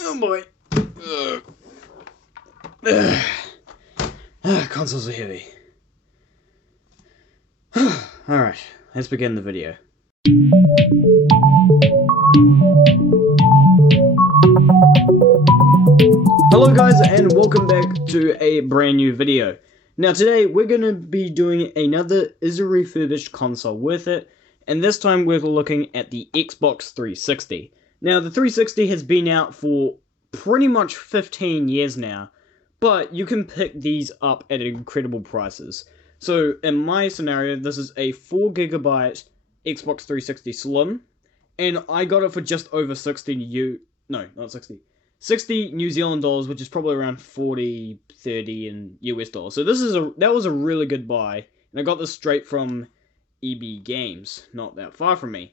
Oh boy. Consoles are heavy. Alright, let's begin the video. Hello guys, and welcome back to a brand new video. Now today we're going to be doing another Is a Refurbished console worth it? And this time we're looking at the Xbox 360. Now the 360 has been out for pretty much 15 years now, but you can pick these up at incredible prices. So in my scenario, this is a 4GB Xbox 360 Slim, and I got it for just over 60 New Zealand dollars, which is probably around 40, 30 in US dollars. So that was a really good buy, and I got this straight from EB Games, not that far from me.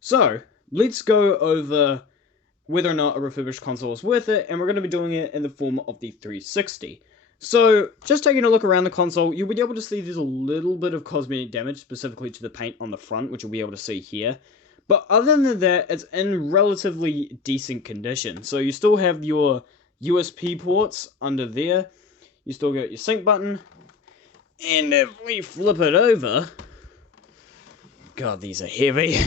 So let's go over whether or not a refurbished console is worth it, and we're going to be doing it in the form of the 360. So, just taking a look around the console, you'll be able to see there's a little bit of cosmetic damage, specifically to the paint on the front, which you'll be able to see here. But other than that, it's in relatively decent condition. So you still have your USB ports under there, you still got your sync button, and if we flip it over, God, these are heavy,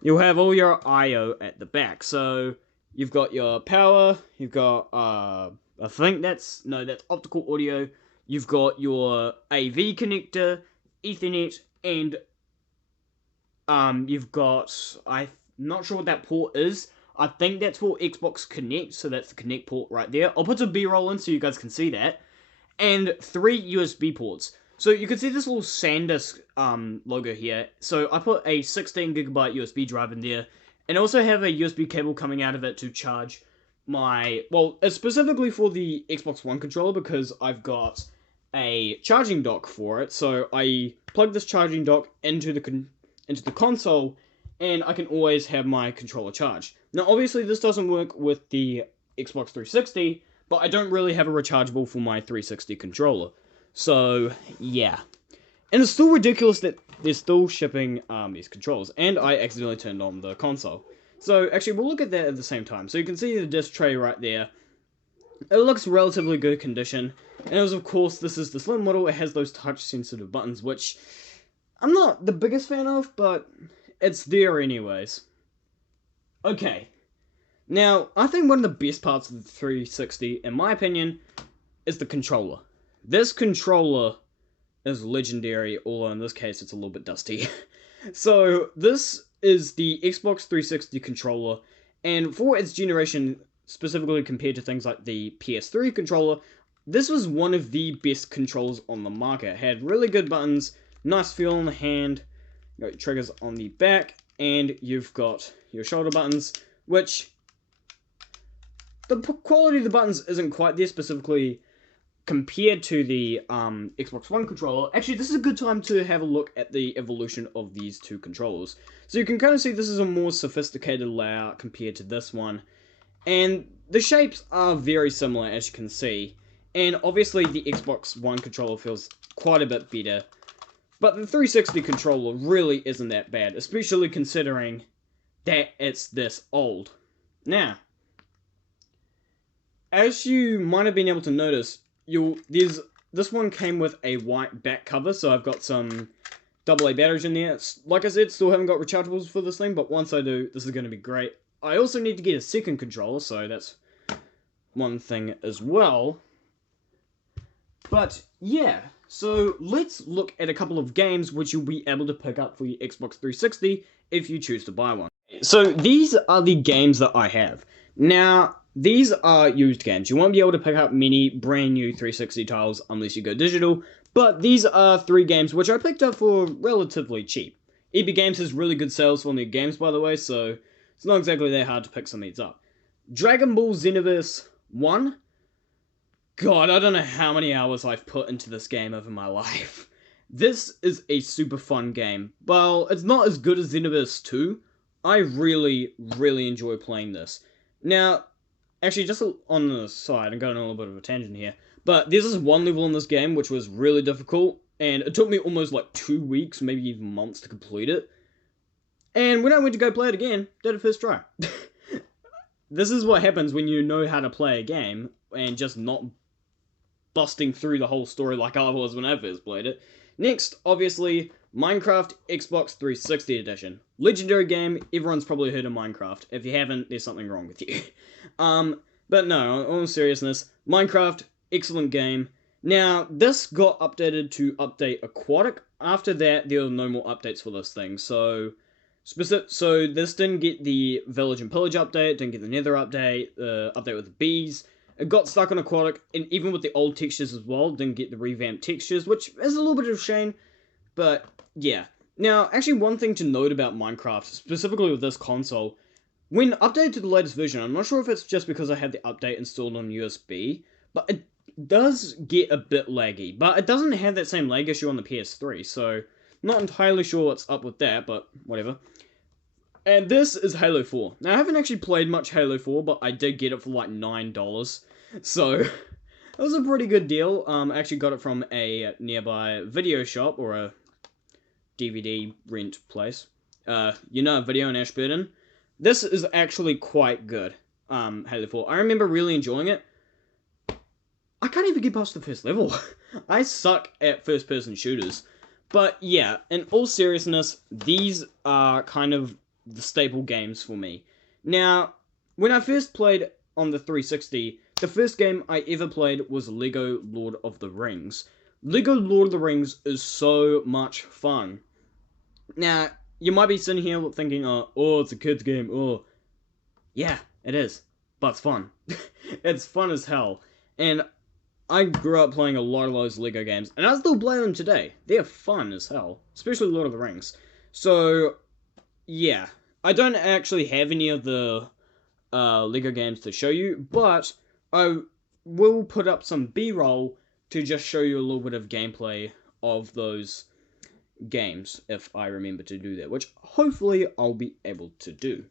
you'll have all your I/O at the back. So you've got your power, you've got, I think that's optical audio, you've got your AV connector, Ethernet, and you've got, I'm not sure what that port is, I think that's for Xbox Connect, so that's the Connect port right there. I'll put some B-roll in so you guys can see that. And 3 USB ports. So you can see this little SanDisk logo here. So I put a 16GB USB drive in there, and I also have a USB cable coming out of it to charge my, well, it's specifically for the Xbox One controller because I've got a charging dock for it. So I plug this charging dock into the console, and I can always have my controller charged. Now, obviously, this doesn't work with the Xbox 360, but I don't really have a rechargeable for my 360 controller. So, yeah. And it's still ridiculous that they're still shipping these controllers, and I accidentally turned on the console. So, actually, we'll look at that at the same time. So, you can see the disc tray right there. It looks relatively good condition, and of course, this is the Slim model. It has those touch-sensitive buttons, which I'm not the biggest fan of, but it's there anyways. Okay. Now, I think one of the best parts of the 360, in my opinion, is the controller. This controller is legendary, although in this case it's a little bit dusty. So, this is the Xbox 360 controller, and for its generation, specifically compared to things like the PS3 controller, this was one of the best controllers on the market. It had really good buttons, nice feel in the hand, you got your triggers on the back, and you've got your shoulder buttons, which the quality of the buttons isn't quite there, specifically compared to the Xbox One controller. Actually, this is a good time to have a look at the evolution of these two controllers. So you can kind of see this is a more sophisticated layout compared to this one, and the shapes are very similar, as you can see, and obviously the Xbox One controller feels quite a bit better. But the 360 controller really isn't that bad, especially considering that it's this old. Now, as you might have been able to notice, this one came with a white back cover, so I've got some AA batteries in there. Like I said, still haven't got rechargeables for this thing, but once I do, this is going to be great. I also need to get a second controller, so that's one thing as well. But yeah, so let's look at a couple of games which you'll be able to pick up for your Xbox 360 if you choose to buy one. So these are the games that I have. Now, these are used games. You won't be able to pick up many brand new 360 titles unless you go digital, but these are 3 games which I picked up for relatively cheap. EB Games has really good sales for new games, by the way, so it's not exactly that hard to pick some of these up. Dragon Ball Xenoverse 1. God, I don't know how many hours I've put into this game over my life. This is a super fun game. Well, it's not as good as Xenoverse 2. I really, really enjoy playing this. Now, actually, just on the side, I'm going on a little bit of a tangent here, but there's this one level in this game which was really difficult, and it took me almost like 2 weeks, maybe even months to complete it. And when I went to go play it again, did it first try. this is what happens when you know how to play a game and just not busting through the whole story like I was when I first played it. Next, obviously, Minecraft Xbox 360 Edition. Legendary game, everyone's probably heard of Minecraft. If you haven't, there's something wrong with you. But no, in all seriousness, Minecraft, excellent game. Now, this got updated to update Aquatic. After that, there were no more updates for this thing, so this didn't get the Village and Pillage update, didn't get the Nether update, update with the bees. It got stuck on Aquatic, and even with the old textures as well, didn't get the revamped textures, which is a little bit of a shame, but yeah. Now, actually one thing to note about Minecraft, specifically with this console, when updated to the latest version, I'm not sure if it's just because I had the update installed on USB, but it does get a bit laggy, but it doesn't have that same lag issue on the PS3, so not entirely sure what's up with that, but whatever. And this is Halo 4. Now, I haven't actually played much Halo 4, but I did get it for like $9. So, it was a pretty good deal. I actually got it from a nearby video shop, or a DVD rent place. Video in Ashburton. This is actually quite good, Halo 4. I remember really enjoying it. I can't even get past the first level. I suck at first-person shooters. But yeah, in all seriousness, these are kind of the staple games for me. Now, when I first played on the 360, the first game I ever played was Lego Lord of the Rings. Lego Lord of the Rings is so much fun. Now, you might be sitting here thinking, oh, it's a kid's game, oh. Yeah, it is, but it's fun. It's fun as hell. And I grew up playing a lot of those Lego games, and I still play them today. They're fun as hell, especially Lord of the Rings. So, yeah, I don't actually have any of the Lego games to show you, but I will put up some B-roll to just show you a little bit of gameplay of those games, if I remember to do that, which hopefully I'll be able to do.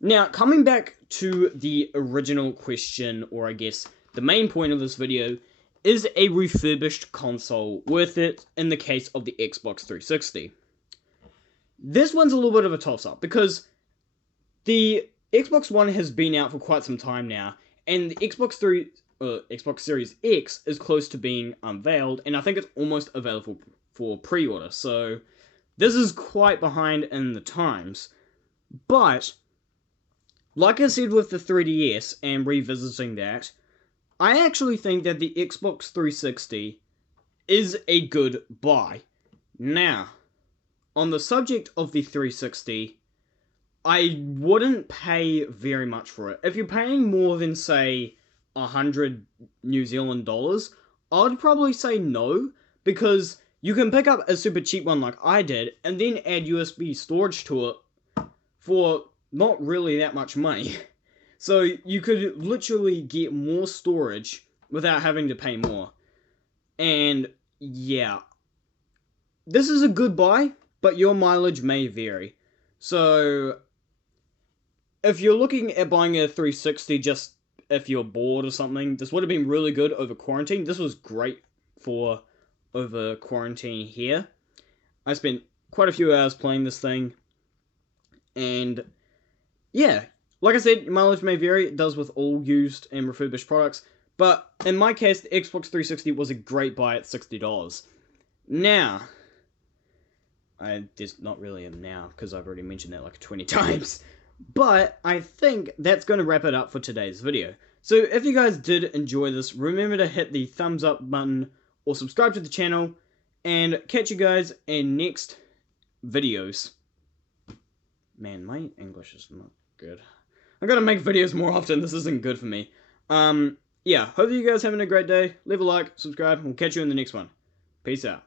Now, coming back to the original question, or I guess the main point of this video, is a refurbished console worth it in the case of the Xbox 360? This one's a little bit of a toss-up, because the Xbox One has been out for quite some time now, and the Xbox Series X is close to being unveiled, and I think it's almost available for pre-order, so this is quite behind in the times. But, like I said with the 3DS, and revisiting that, I actually think that the Xbox 360 is a good buy. Now, on the subject of the 360, I wouldn't pay very much for it. If you're paying more than, say, 100 New Zealand dollars, I'd probably say no, because you can pick up a super cheap one like I did, and then add USB storage to it for not really that much money. So you could literally get more storage without having to pay more. And yeah, this is a good buy, but your mileage may vary. So if you're looking at buying a 360 just if you're bored or something, this would have been really good over quarantine. This was great for over quarantine here. I spent quite a few hours playing this thing, and yeah, like I said, mileage may vary. It does with all used and refurbished products, but in my case, the Xbox 360 was a great buy at $60. Now, there's not really a now, because I've already mentioned that like 20 times, but I think that's going to wrap it up for today's video. So if you guys did enjoy this, remember to hit the thumbs up button or subscribe to the channel, and catch you guys in next videos. Man, my English is not good. I'm gonna make videos more often. This isn't good for me. Yeah, hope you guys having a great day. Leave a like, subscribe, and we'll catch you in the next one. Peace out.